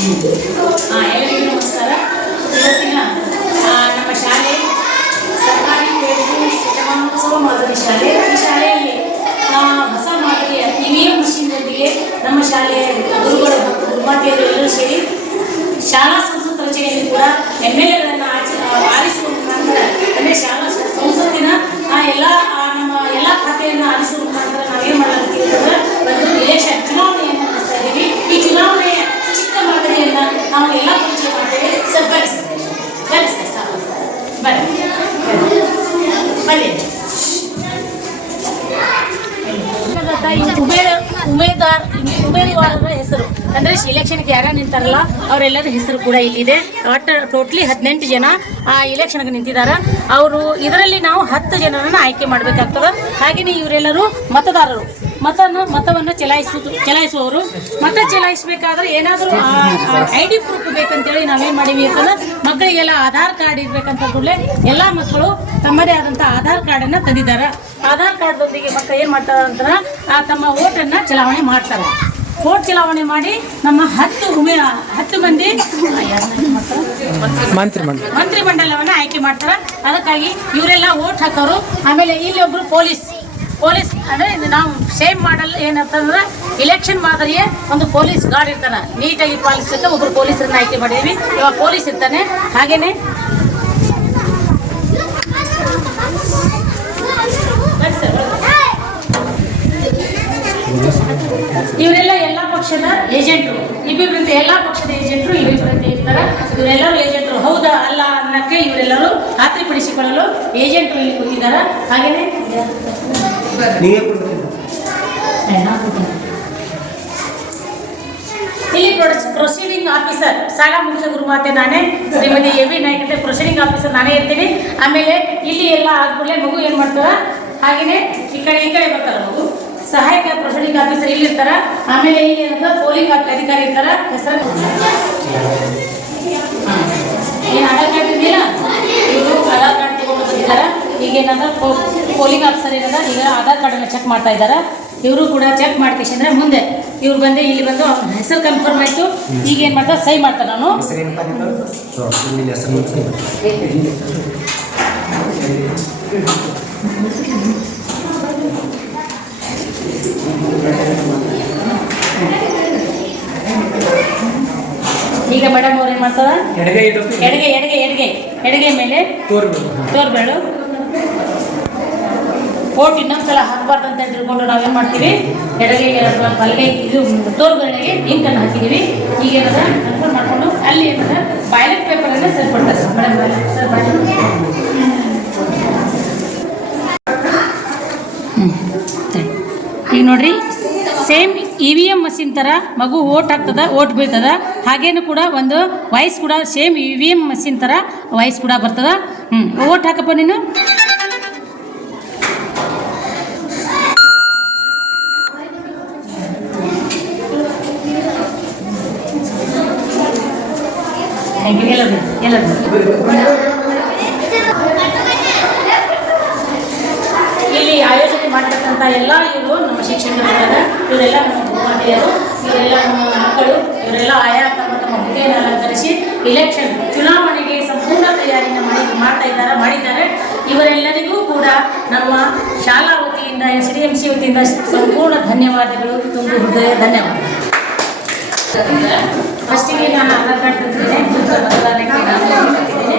ಎಲ್ಲರಿಗೂ ನಮಸ್ಕಾರ. ಇವತ್ತಿನ ನಮ್ಮ ಶಾಲೆ ಸರ್ಕಾರಿ ಶತಮಾನೋತ್ಸವ ಮಾದರಿ ಶಾಲೆ. ಈ ಶಾಲೆಯಲ್ಲಿ ಹೊಸ ಮಾದರಿಯ EVM ಮಷೀನ್ನೊಂದಿಗೆ ನಮ್ಮ ಶಾಲೆಯ ಗುರುಗಳು ಗುರುಮಾತೆಯರು ಎಲ್ಲರೂ ಸೇರಿ ಶಾಲಾ ಸಂಸ್ಕೃತಿ ರಚನೆಯಲ್ಲಿ ಕೂಡ MLAಗಳನ್ನು ಆರಿಸುವ ಮುಖಾಂತರ ಅಂದರೆ ಶಾಲಾ ಸಂಸತ್ತಿನ ಎಲ್ಲ ನಮ್ಮ ಎಲ್ಲ ಖಾತೆಯನ್ನು ಆರಿಸುವ ಮುಖಾಂತರ ನಾವೇನು ಮಾಡಲಾಗ್ತೀವಿ ಅಂತಂದ್ರೆ ಒಂದು ಎಲೆಕ್ಷನ್ ಚುನಾವಣೆಯನ್ನು ನಡೆಸ್ತಾ ಇದ್ದೀವಿ. ಈ ಚುನಾವಣೆಯ ಚಿಕ್ಕ ಮಾದರಿಯನ್ನು ನಾವು ಎಲ್ಲ ಪರಿಚಯ ಮಾಡ್ತೇವೆ. ಸರ್ ಬರ್ರಿ ಸರ್, ಬರ್ರಿ ಸರ್, ಸಾಕು ಬರ್ರಿ ಬರ್ರಿ. ಉಮೇದುವಾರರ ಹೆಸರು ಅಂದರೆ ಇಲೆಕ್ಷನ್ಗೆ ಯಾರು ನಿಂತಾರಲ್ಲ ಅವರೆಲ್ಲರ ಹೆಸರು ಕೂಡ ಇಲ್ಲಿದೆ. ಒಟ್ಟು ಟೋಟ್ಲಿ 18 ಜನ ಆ ಇಲೆಕ್ಷನ್ಗೆ ನಿಂತಿದ್ದಾರೆ. ಅವರು ಇದರಲ್ಲಿ ನಾವು 10 ಜನರನ್ನು ಆಯ್ಕೆ ಮಾಡಬೇಕಾಗ್ತದೆ. ಹಾಗೆಯೇ ಇವರೆಲ್ಲರೂ ಮತದಾರರು. ಮತವನ್ನು ಚಲಾಯಿಸುವವರು. ಮತ ಚಲಾಯಿಸಬೇಕಾದ್ರೆ ಏನಾದರೂ ID ಪ್ರೂಫ್ ಬೇಕಂತೇಳಿ ನಾವೇನು ಮಾಡೀವಿ ಅಂತಂದ್ರೆ ಮಕ್ಕಳಿಗೆಲ್ಲ ಆಧಾರ್ ಕಾರ್ಡ್ ಇರಬೇಕಂತ ಕೂಡಲೇ ಎಲ್ಲ ಮಕ್ಕಳು ತಮ್ಮದೇ ಆದಂಥ ಆಧಾರ್ ಕಾರ್ಡನ್ನು ತಂದಿದ್ದಾರೆ. ಆಧಾರ್ ಕಾರ್ಡ್ದೊಂದಿಗೆ ಮಕ್ಕಳು ಏನು ಮಾಡ್ತಾರೆ ಅಂತಂದ್ರೆ ತಮ್ಮ ಓಟನ್ನು ಚಲಾವಣೆ ಮಾಡ್ತಾರೆ. ಓಟ್ ಚಲಾವಣೆ ಮಾಡಿ ನಮ್ಮ 10 ಮಂದಿ ಮಂತ್ರಿಮಂಡಲವನ್ನು ಆಯ್ಕೆ ಮಾಡ್ತಾರೆ. ಅದಕ್ಕಾಗಿ ಇವರೆಲ್ಲ ಓಟ್ ಹಾಕೋರು. ಆಮೇಲೆ ಇಲ್ಲಿ ಒಬ್ಬರು ಪೊಲೀಸ್ ಅಂದರೆ ನಾವು ಸೇಮ್ ಮಾಡಲ್ ಏನಂತಂದ್ರೆ ಇಲೆಕ್ಷನ್ ಮಾದರಿಯೇ ಒಂದು ಪೊಲೀಸ್ ಗಾರ್ಡ್ ಇರ್ತಾನೆ, ನೀಟಾಗಿ ಪಾಲಿಸ್ಲಿಕ್ಕೆ ಒಬ್ಬರು ಪೊಲೀಸರನ್ನ ಆಯ್ಕೆ ಮಾಡಿದ್ವಿ. ಇವಾಗ ಪೊಲೀಸ್ ಇರ್ತಾನೆ. ಹಾಗೇನೆ ಇವರೆಲ್ಲ ಎಲ್ಲ ಪಕ್ಷದ ಏಜೆಂಟ್ರು. ಇಬ್ಬಿಬ್ಬರಂತೆ ಎಲ್ಲ ಪಕ್ಷದ ಏಜೆಂಟ್ರು ಇಬ್ಬಿಬ್ಬರಂತೆ ಇರ್ತಾರೆ. ಇವರೆಲ್ಲರೂ ಏಜೆಂಟ್ರು ಹೌದಾ ಅಲ್ಲ ಅನ್ನೋಕ್ಕೆ ಇವರೆಲ್ಲರೂ ಖಾತ್ರಿಪಡಿಸಿಕೊಳ್ಳಲು ಏಜೆಂಟ್ರು ಇಲ್ಲಿ ಕೂತಿದ್ದಾರೆ. ಹಾಗೇನೆ ಇಲ್ಲಿ ಪ್ರೊಸೀಡಿಂಗ್ ಆಫೀಸರ್ ಶಾಲಾ ಮುಖ್ಯ ಗುರುಮಾತೆ ನಾನೇ, Shrimati AV Naik proceeding officer ನಾನೇ ಇರ್ತೀನಿ. ಆಮೇಲೆ ಇಲ್ಲಿ ಎಲ್ಲ ಆದ್ಮೇಲೆ ಮಗು ಏನು ಮಾಡ್ತಾರ, ಹಾಗೆಯೇ ಈ ಕಡೆ ಬರ್ತಾರ ಮಗು. ಸಹಾಯಕ ಪ್ರೊಸೀಡಿಂಗ್ ಆಫೀಸರ್ ಇಲ್ಲಿ ಇರ್ತಾರ. ಆಮೇಲೆ ಇಲ್ಲಿ ಪೋಲಿಂಗ್ ಅಧಿಕಾರಿ ಇರ್ತಾರ. ಹೆಸರು ಏನು ಆಧಾರ್ ಕಾರ್ಡ್ ಇದೆಯಲ್ಲ, ಇವರು ಆಧಾರ್ ಕಾರ್ಡ್ ತಗೊಂಡು ಬಂದಿದ್ದಾರೆ. ಈಗೇನಂದ್ರೆ ಪೋಲಿಂಗ್ ಆಫೀಸರ್ ಏನದ ಈಗ ಆಧಾರ್ ಕಾರ್ಡನ್ನು ಚೆಕ್ ಮಾಡ್ತಾ ಇದ್ದಾರೆ. ಇವರು ಕೂಡ ಚೆಕ್ ಮಾಡ್ಕೇಶಂದ್ರೆ ಮುಂದೆ ಇವ್ರು ಬಂದು ಇಲ್ಲಿ ಬಂದು ಅವ್ನ ಹೆಸರು ಕನ್ಫರ್ಮ್ ಆಯಿತು. ಈಗ ಏನು ಮಾಡ್ತಾರೆ, ಸಹಿ ಮಾಡ್ತಾರೆ. ನಾನು ಈಗ ಮೇಡಮ್ ಅವ್ರು ಏನು ಮಾಡ್ತಾರ, ಎಡಗೆ ಮೇಲೆ ತೋರ್ಬೇಳು ಓಟ್ ಇನ್ನೊಂದ್ಸಲ ಹಾಕಬಾರ್ದು ಅಂತ ತಿಳ್ಕೊಂಡು ನಾವೇನು ಮಾಡ್ತೀವಿ, ಎಡಗೈಗೆ ಬಲಗೈ ಇದು ತೋರ್ಬೇಳೆಗೆ ಇಂಕನ್ನು ಹಾಕಿದ್ದೀವಿ. ಈಗ ಏನದ ಕನ್ಫರ್ಮ್ ಮಾಡಿಕೊಂಡು ಅಲ್ಲಿ ಏನದ ಬ್ಯಾಲೆಟ್ ಪೇಪರನ್ನು ಸೇರ್ಪಡ್ತಾರೆ ಮೇಡಮ್. ಈಗ ನೋಡ್ರಿ, ಸೇಮ್ EVM ಮಷೀನ್ ಥರ ಮಗು ಓಟ್ ಹಾಕ್ತದ, ಓಟ್ ಬೀಳ್ತದ. ಹಾಗೇನು ಕೂಡ ಒಂದು ವಾಯ್ಸ್ ಕೂಡ ಸೇಮ್ EVM ಮಷೀನ್ ಥರ ವಾಯ್ಸ್ ಕೂಡ ಬರ್ತದ. ಓಟ್ ಹಾಕಪ್ಪ ನೀನು. ಇಲ್ಲಿ ಆಯೋಜನೆ ಮಾಡತಕ್ಕಂಥ ಎಲ್ಲ ಇವರು ನಮ್ಮ ಶಿಕ್ಷಕರಿದ್ದಾರೆ. ಇವರೆಲ್ಲ ನಮ್ಮ ಗುರುಮಾತೆಯರು, ಇವರೆಲ್ಲ ನಮ್ಮ ಮಕ್ಕಳು. ಇವರೆಲ್ಲ ಆಯಾ ತಮ್ಮ ಹುದ್ದೆಯನ್ನು ಅಲಂಕರಿಸಿ ಇಲೆಕ್ಷನ್ ಚುನಾವಣೆಗೆ ಸಂಪೂರ್ಣ ತಯಾರಿಯನ್ನು ಮಾಡಿದ್ದಾರೆ. ಇವರೆಲ್ಲರಿಗೂ ಕೂಡ ನಮ್ಮ ಶಾಲಾ ವತಿಯಿಂದ SDMC ವತಿಯಿಂದ ಸಂಪೂರ್ಣ ಧನ್ಯವಾದಗಳು, ತುಂಬ ಹೃದಯ ಧನ್ಯವಾದಗಳು. ಫಸ್ಟಿಗೆ ನಾನು ಆಧಾರ್ ಕಾರ್ಡ್ ತಂದಿದ್ದೇನೆ, ಮತದಾನಕ್ಕೆ ನಾನು ಹಾಕಿದ್ದೇನೆ.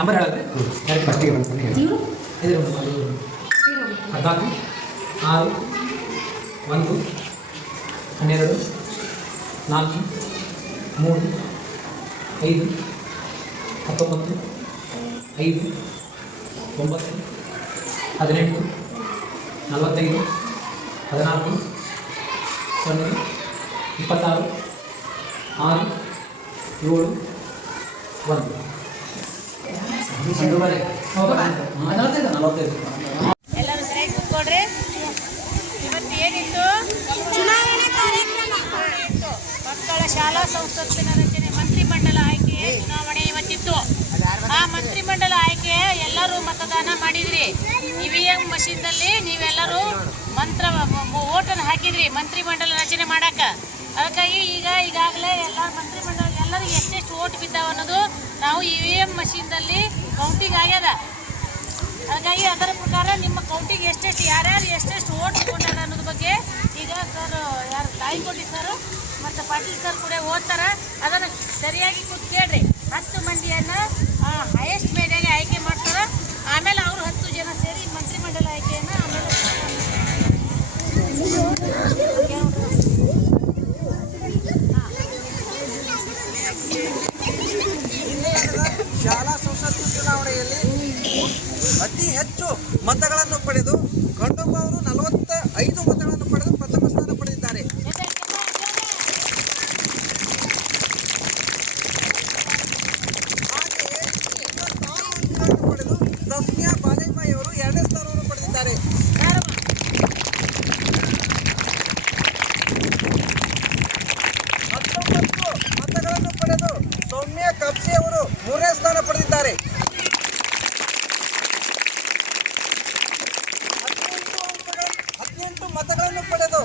ನಂಬರ್ ಹೇಳಿದ್ರೆ ಫಸ್ಟಿಗೆ ಬಂದ್ಕೊಂಡು ಹೇಳಿ. ಇದು 14 6 1 12 4 3 5 19 5 9 18 45 14 0 26 6 7 1 45 ಎಲ್ಲರೂ ಸರಿಯಾಗಿ ಕೂತ್ಕೊಳ್ರಿ. ಇವತ್ತು ಏನಿತ್ತು? ಚುನಾವಣೆ ಕಾರ್ಯಕ್ರಮ ಇತ್ತು. ಮಕ್ಕಳ ಶಾಲಾ ಸಂಸತ್ತಿನ ರಚನೆ ಮಂತ್ರಿಮಂಡಲ ಆಯ್ಕೆ ಚುನಾವಣೆ ಇವತ್ತಿತ್ತು. ಆ ಮಂತ್ರಿಮಂಡಲ ಆಯ್ಕೆ ಎಲ್ಲರೂ ಮತದಾನ ಮಾಡಿದ್ರಿ. EVM ಮಷೀನ್ದಲ್ಲಿ ನೀವೆಲ್ಲರೂ ಓಟನ್ನು ಹಾಕಿದ್ರಿ ಮಂತ್ರಿಮಂಡಲ ರಚನೆ ಮಾಡಕ್ಕ. ಅದಕ್ಕಾಗಿ ಈಗಾಗಲೇ ಎಲ್ಲ ಮಂತ್ರಿಮಂಡಲ ಎಲ್ಲರಿಗೆ ಎಷ್ಟೆಷ್ಟು ಓಟ್ ಬಿದ್ದಾವ ಅನ್ನೋದು ನಾವು EVM ಮಷೀನ್ದಲ್ಲಿ ಕೌಂಟಿಂಗ್ ಆಗ್ಯದ. ಹಾಗಾಗಿ ಅದರ ಪ್ರಕಾರ ನಿಮ್ಮ ಕೌಂಟಿಗೆ ಯಾರ್ಯಾರು ಎಷ್ಟೆಷ್ಟು ಓಟ್ ತಗೊಂಡಾರ ಅನ್ನೋದ್ರ ಬಗ್ಗೆ ಈಗ ಸರ್ ಯಾರು ತಾಯಿಕೊಟ್ಟಿ ಸರ್ ಮತ್ತು ಪಾಟೀಲ್ ಸರ್ ಕೂಡ ಓದ್ತಾರೆ. ಅದನ್ನು ಸರಿಯಾಗಿ ಕೂತ್ ಕೇಳ್ರಿ. 10 ಮಂದಿಯನ್ನು ಹೈಯೆಸ್ಟ್ ಮೇರೆಗೆ ಆಯ್ಕೆ ಮಾಡ್ತಾರೆ. ಆಮೇಲೆ ಅವರು 10 ಜನ ಸೇರಿ ಮಂತ್ರಿಮಂಡಲ ಆಯ್ಕೆಯನ್ನು ಆಮೇಲೆ ಶಾಲಾ ಸಂಸತ್ತು ಚುನಾವಣೆಯಲ್ಲಿ ಅತಿ ಹೆಚ್ಚು ಮತಗಳನ್ನು ಪಡೆದು ಖಂಡೋಬ ಅವರು 45 ಮತಗಳನ್ನು ಪಡೆದು ಪ್ರಥಮ ಸ್ಥಾನ ಪಡೆದಿದ್ದಾರೆ. ಹಾಗೆಯೇ 26 ಅಂಕಗಳನ್ನು ಪಡೆದು ತಸ್ಮಿಯಾ ಬಾಲೇಬಾಯಿ ಅವರು 2ನೇ ಸ್ಥಾನವನ್ನು ಪಡೆದಿದ್ದಾರೆ. 19 ಮತಗಳನ್ನು ಪಡೆದು ಸೌಮ್ಯ ಕಬ್ಸೆ ಅವರು 3ನೇ ಸ್ಥಾನ ಪಡೆದಿದ್ದಾರೆ. 18 ಮತಗಳನ್ನು ಪಡೆದು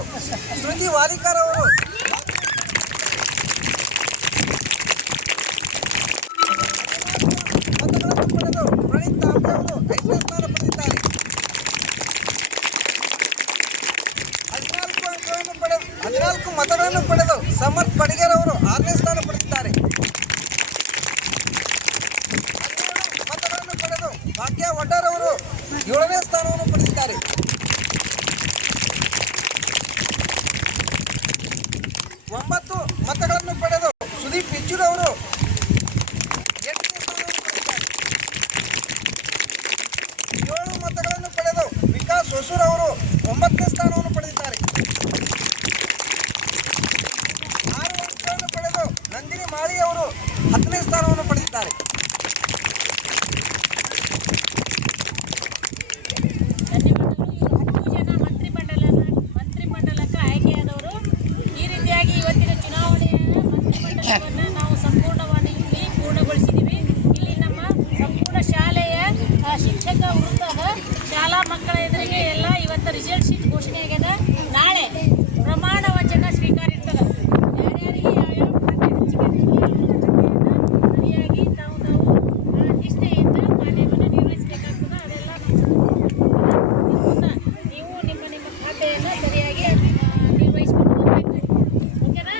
ಶ್ರುತಿ ವಾಲಿಕರ್ ಅವರು 14 ಮತಗಳನ್ನು ಪಡೆದು ಪ್ರಣೀತ್ ತಾಂಬೆ ಅವರು 5ನೇ ಸ್ಥಾನ ಪಡೆದಿದ್ದಾರೆ. 14 ಮತಗಳನ್ನು ಪಡೆದು ಸಮರ್ಥ್ ಪಡಿಗರ್ ಅವರು 6ನೇ ಸ್ಥಾನ ಪಡೆದಿದ್ದಾರೆ. 12 ಮತಗಳನ್ನು ಪಡೆದು ಭಾಗ್ಯ ವಡ್ಡರ್ ಅವರು 7ನೇ ಸ್ಥಾನವನ್ನು ಪಡೆದಿದ್ದಾರೆ. 9 ಮತಗಳನ್ನು ಪಡೆದು ಸುದೀಪ್ ಪಿಚ್ಚೂರ್ ಅವರು 8ನೇ ಸ್ಥಾನವನ್ನು ಪಡೆದಿದ್ದಾರೆ. 7 ಮತಗಳನ್ನು ಪಡೆದು ವಿಕಾಸ್ ಹೊಸೂರ್ ಅವರು 9ನೇ ಸ್ಥಾನವನ್ನು ಪಡೆದಿದ್ದಾರೆ. 6 ಅಂಕಗಳನ್ನು ಪಡೆದು ನಂದಿನಿ ಮಾಳಿ ಅವರು 10ನೇ ಸ್ಥಾನವನ್ನು ಪಡೆದಿದ್ದಾರೆ. ಮಂತ್ರಿಮಂಡಲಕ್ಕೆ ಆಯ್ಕೆಯಾದವರು ಈ ರೀತಿಯಾಗಿ ಇವತ್ತಿನ ಚುನಾವಣೆಯ ಮಂತ್ರಿಮಂಡಲವನ್ನು ನಾವು ಸಂಪೂರ್ಣವಾಗಿ ಇಲ್ಲಿ ಪೂರ್ಣಗೊಳಿಸಿದ್ದೀವಿ. ಇಲ್ಲಿ ನಮ್ಮ ಸಂಪೂರ್ಣ ಶಾಲೆಯ ಶಿಕ್ಷಕ ವೃಂದದ ಶಾಲಾ ಮಕ್ಕಳ ಎದುರಿಗೆ ಎಲ್ಲ ಇವತ್ತು ರಿಸಲ್ಟ್ ಶೀಟ್ ಘೋಷಣೆ ಆಗ್ಯದ. ನಾಳೆ ಪ್ರಮಾಣ ವಚನ ಸ್ವೀಕಾರ ಇರ್ತದೆ. ಯಾರ್ಯಾರಿಗೆ ಯಾವ್ಯಾವ ಖಾತೆ ಸರಿಯಾಗಿ ನಾವು ನಿಷ್ಠೆಯಿಂದ ಕಾರ್ಯವನ್ನು ನಿರ್ವಹಿಸಬೇಕಾಗ್ತದೆ. ಅದೆಲ್ಲ ನೀವು ನಿಮ್ಮ ಖಾತೆಯನ್ನು ಸರಿಯಾಗಿ ನಿರ್ವಹಿಸ್ಕೊಂಡು ಹೋಗ್ಬೇಕು. ಓಕೆನಾ?